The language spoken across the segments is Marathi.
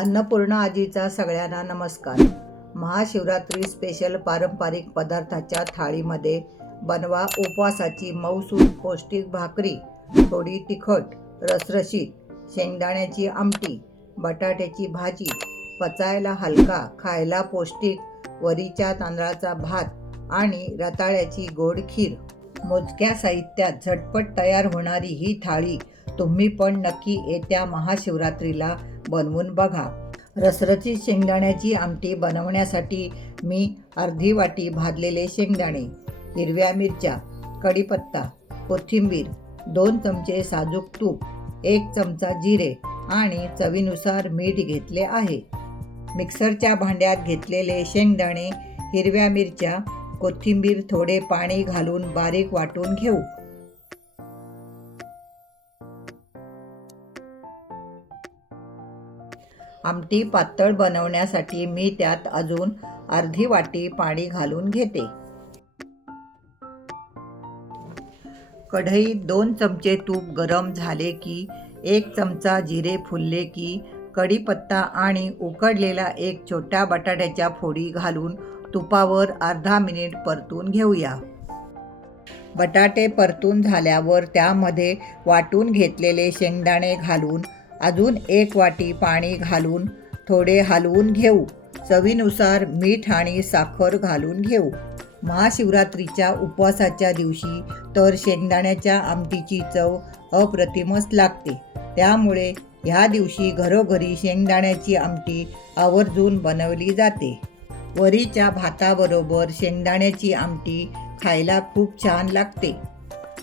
अन्नपूर्णा आजीचा सगळ्यांना नमस्कार. महाशिवरात्री स्पेशल पारंपरिक पदार्थाच्या थाळीमध्ये बनवा उपवासाची मऊसूद पौष्टिक भाकरी थोडी तिखट रसरशीत शेंगदाण्याची आमटी बटाट्याची भाजी पचायला हलका खायला पौष्टिक वरीच्या तांदळाचा भात आणि रताळ्याची गोड खीर. मोजक्या साहित्यात झटपट तयार होणारी ही थाळी तुम्ही पण नक्की येत्या महाशिवरात्रीला बनवून बघा. रसरची शेंगदाण्याची आमटी बनवण्यासाठी मी अर्धी वाटी भाजलेले शेंगदाणे हिरव्या मिरच्या कढीपत्ता कोथिंबीर दोन चमचे साजूक तूप एक चमचा जिरे आणि चवीनुसार मीठ घेतले आहे. मिक्सरच्या भांड्यात घेतलेले शेंगदाणे हिरव्या मिरच्या कोथिंबीर थोडे पाणी घालून बारीक वाटून घेऊ. आमटी पातळ बनवण्यासाठी मी त्यात अजून अर्धी वाटी पाणी घालून घेते. कढईत दोन चमचे तूप गरम झाले की एक चमचा जिरे फुलले की कढीपत्ता आणि उकडलेला एक छोट्या बटाट्याच्या फोडी घालून तुपावर अर्धा मिनिट परतून घेऊया. बटाटे परतून झाल्यावर त्यामध्ये वाटून घेतलेले शेंगदाणे घालून अजून एक वाटी पाणी घालून थोडे हलवून घेऊ. चवीनुसार मीठ आणि साखर घालून घेऊ. महाशिवरात्रीच्या उपवासाच्या दिवशी तर शेंगदाण्याच्या आमटीची चव अप्रतिमच लागते. त्यामुळे ह्या दिवशी घरोघरी शेंगदाण्याची आमटी आवर्जून बनवली जाते. वरीच्या भाताबरोबर शेंगदाण्याची आमटी खायला खूप छान लागते.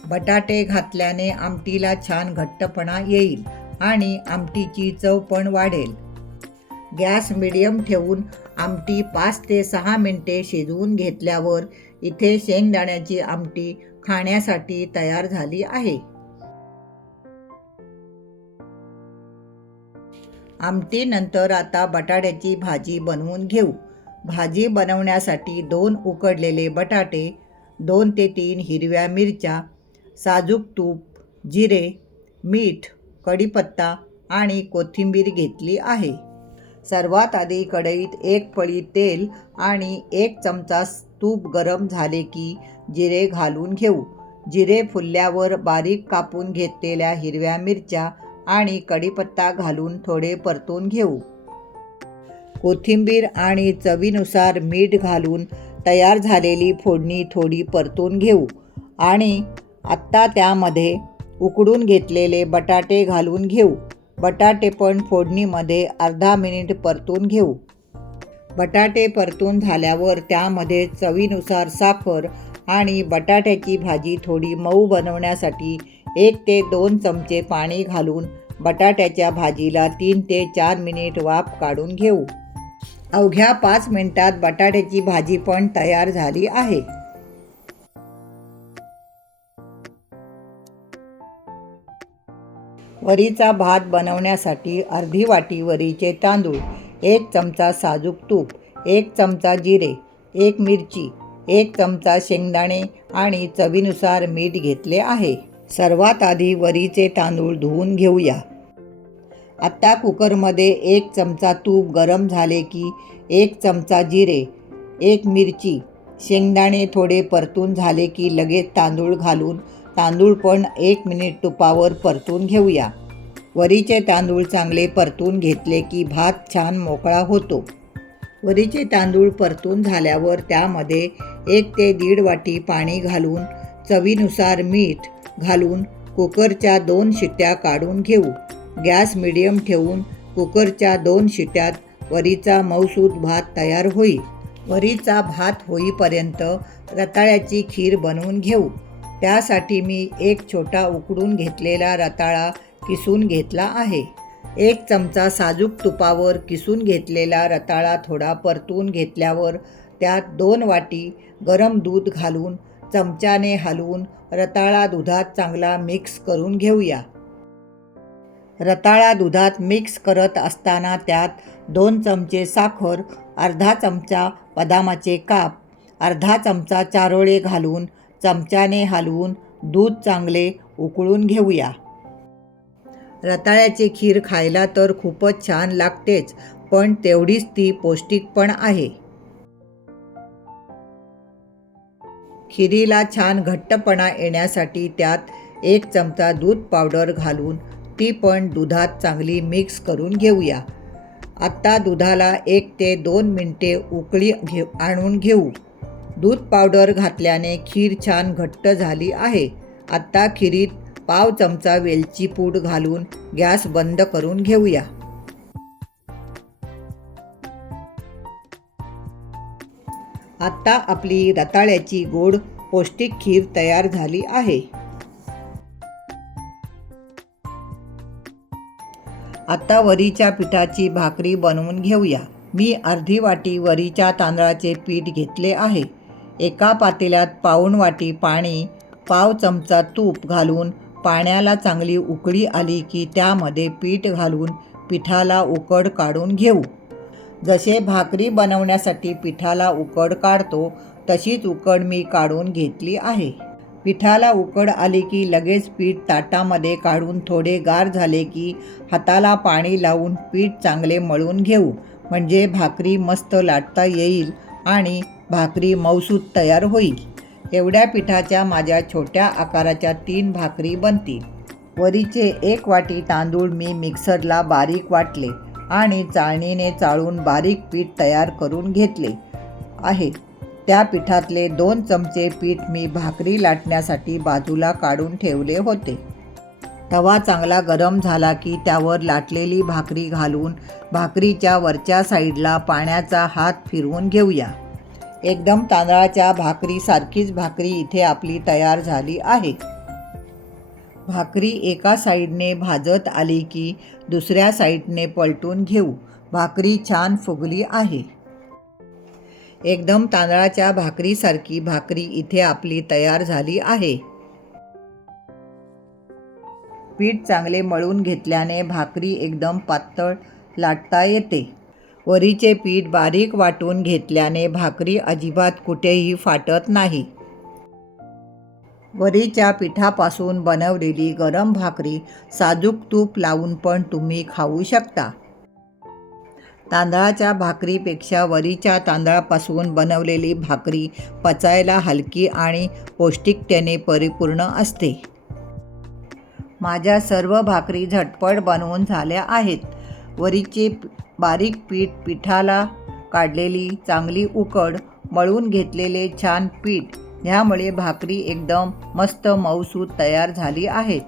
बटाटे घातल्याने आमटीला छान घट्टपणा येईल. आणि आमटीची चव पण वाढेल. गॅस मिडियम ठेवून आमटी पाच ते सहा मिनटे शिजवून घेतल्यावर इथे शेंगदाण्याची आमटी खाण्यासाठी तयार झाली आहे. आमटीनंतर आता बटाट्याची भाजी बनवून घेऊ. भाजी बनवण्यासाठी दोन उकडलेले बटाटे दोन ते तीन हिरव्या मिरच्या साजूक तूप जिरे मीठ कढीपत्ता आणि कोथिंबीर घेतली आहे. सर्वात आधी कढईत एक पळी तेल आणि एक चमचा तूप गरम झाले की जिरे घालून घेऊ. जिरे फुलल्यावर बारीक कापून घेतलेल्या हिरव्या मिरच्या आणि कढीपत्ता घालून थोडे परतून घेऊ. कोथिंबीर आणि चवीनुसार मीठ घालून तयार झालेली फोडणी थोडी परतून घेऊ. आणि आत्ता त्यामध्ये उकडून घेतलेले बटाटे घालून घेऊ. बटाटे पण फोडणीमध्ये अर्धा मिनिट परतून घेऊ. बटाटे परतून झाल्यावर त्यामध्ये चवीनुसार साखर आणि बटाट्याची भाजी थोडी मऊ बनवण्यासाठी एक ते दोन चमचे पाणी घालून बटाट्याच्या भाजीला तीन ते चार मिनिट वाफ काढून घेऊ. अवघ्या पाच मिनिटात बटाट्याची भाजी पण तयार झाली आहे. वरीचा भात बनवण्यासाठी अर्धी वाटी वरीचे तांदूळ एक चमचा साजूक तूप एक चमचा जिरे एक मिरची एक चमचा शेंगदाणे आणि चवीनुसार मीठ घेतले आहे. सर्वात आधी वरीचे तांदूळ धुवून घेऊया. आत्ता कुकरमध्ये एक चमचा तूप गरम झाले की एक चमचा जिरे एक मिरची शेंगदाणे थोडे परतून झाले की लगेच तांदूळ घालून तांदूळ पण एक मिनिट तुपावर परतून घेऊया. वरीचे तांदूळ चांगले परतून घेतले की भात छान मोकळा होतो. वरीचे तांदूळ परतून झाल्यावर त्यामध्ये एक ते दीड वाटी पाणी घालून चवीनुसार मीठ घालून कुकरच्या दोन शिट्ट्या काढून घेऊ. गॅस मिडियम ठेवून कुकरच्या दोन शिट्ट्यात वरीचा मऊसूद भात तयार होईल. वरीचा भात होईपर्यंत रताळ्याची खीर बनवून घेऊ. त्यासाठी मी एक छोटा उकडून घेतलेला रताळा किसून घेतला आहे. एक चमचा साजूक तुपावर किसून घेतलेला रताळा थोडा परतून घेतल्यावर त्यात दोन वाटी गरम दूध घालून चमच्याने हलवून रताळा दुधात चांगला मिक्स करून घेऊया. रताळा दुधात मिक्स करत असताना त्यात दोन चमचे साखर अर्धा चमचा बदामाचे काप अर्धा चमचा चारोळे घालून चमच्याने हलवून दूध चांगले उकळून घेऊया. रताळ्याची खीर खायला तर खूपच छान लागतेच पण तेवढीच ती पौष्टिक पण आहे. खिरीला छान घट्टपणा येण्यासाठी त्यात एक चमचा दूध पावडर घालून ती पण दुधात चांगली मिक्स करून घेऊया. आत्ता दुधाला एक ते दोन मिनटे उकळी घे आणून घेऊ. दूध पावडर घातल्याने खीर छान घट्ट झाली आहे. आत्ता खिरीत पाव चमचा वेलची पूड घालून गॅस बंद करून घेऊया. आत्ता आपली रताळ्याची गोड पौष्टिक खीर तयार झाली आहे. आत्ता वरीच्या पिठाची भाकरी बनवून घेऊया. मी अर्धी वाटी वरीच्या तांदळाचे पीठ घेतले आहे. एका पातेल्यात पाऊण वाटी पाणी पाव चमचा तूप घालून पाण्याला चांगली उकळी आली की त्यामध्ये पीठ घालून पिठाला उकड काढून घेऊ. जसे भाकरी बनवण्यासाठी पिठाला उकड काढतो तशीच उकड मी काढून घेतली आहे. पिठाला उकड आली की लगेच पीठ ताटामध्ये काढून थोडे गार झाले की हाताला पाणी लावून पीठ चांगले मळून घेऊ. म्हणजे भाकरी मस्त लाटता येईल आणि भाकरी मौसूद तयार होईल. एवढ्या पिठाच्या माझ्या छोट्या आकाराच्या तीन भाकरी बनतील. वरीचे एक वाटी तांदूळ मी मिक्सरला बारीक वाटले आणि चाळणीने चाळून बारीक पीठ तयार करून घेतले आहे. त्या पिठातले दोन चमचे पीठ मी भाकरी लाटण्यासाठी बाजूला काढून ठेवले होते. तवा चांगला गरम झाला की त्यावर लाटलेली भाकरी घालून भाकरीच्या वरच्या साईडला पाण्याचा हात फिरवून घेऊया. एकदम तांदळाच्या भाकरीसारखीच भाकरी इथे आपली तयार झाली आहे. भाकरी एका साईडने भाजत आली की दुसऱ्या साईडने पलटून घेऊ. भाकरी छान फुगली आहे. एकदम तांदळाच्या भाकरीसारखी भाकरी इथे आपली तयार झाली आहे. पीठ चांगले मळून घेतल्याने भाकरी एकदम पातळ लाटता येते. वरीचे पीठ बारीक वाटून घेतल्याने भाकरी अजिबात कुठेही फाटत नाही. वरीच्या पिठापासून बनवलेली गरम भाकरी साजूक तूप लावून पण तुम्ही खाऊ शकता. तांदळाच्या भाकरीपेक्षा वरीच्या तांदळापासून बनवलेली भाकरी पचायला हलकी आणि पौष्टिकतेने परिपूर्ण असते. माझ्या सर्व भाकरी झटपट बनवून झाल्या आहेत. वरीचे बारीक पीठ पिठाला काढलेली चांगली उकड मळून घेतलेले छान पीठ ह्यामुळे भाकरी एकदम मस्त मऊसूत तयार झाली आहेत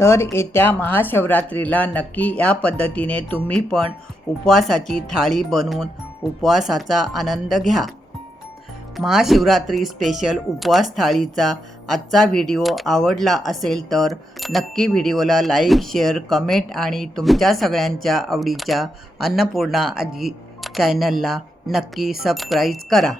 तर येत्या महाशिवरात्रीला नक्की या पद्धतीने तुम्ही पण उपवासाची थाळी बनवून उपवासाचा आनंद घ्या. महाशिवरात्री स्पेशल उपवास थाळीचा आजचा व्हिडिओ आवडला असेल तर नक्की व्हिडिओला लाईक शेअर कमेंट आणि तुमच्या सगळ्यांच्या आवडीच्या अन्नपूर्णा आजी चॅनलला नक्की सबस्क्राईब करा.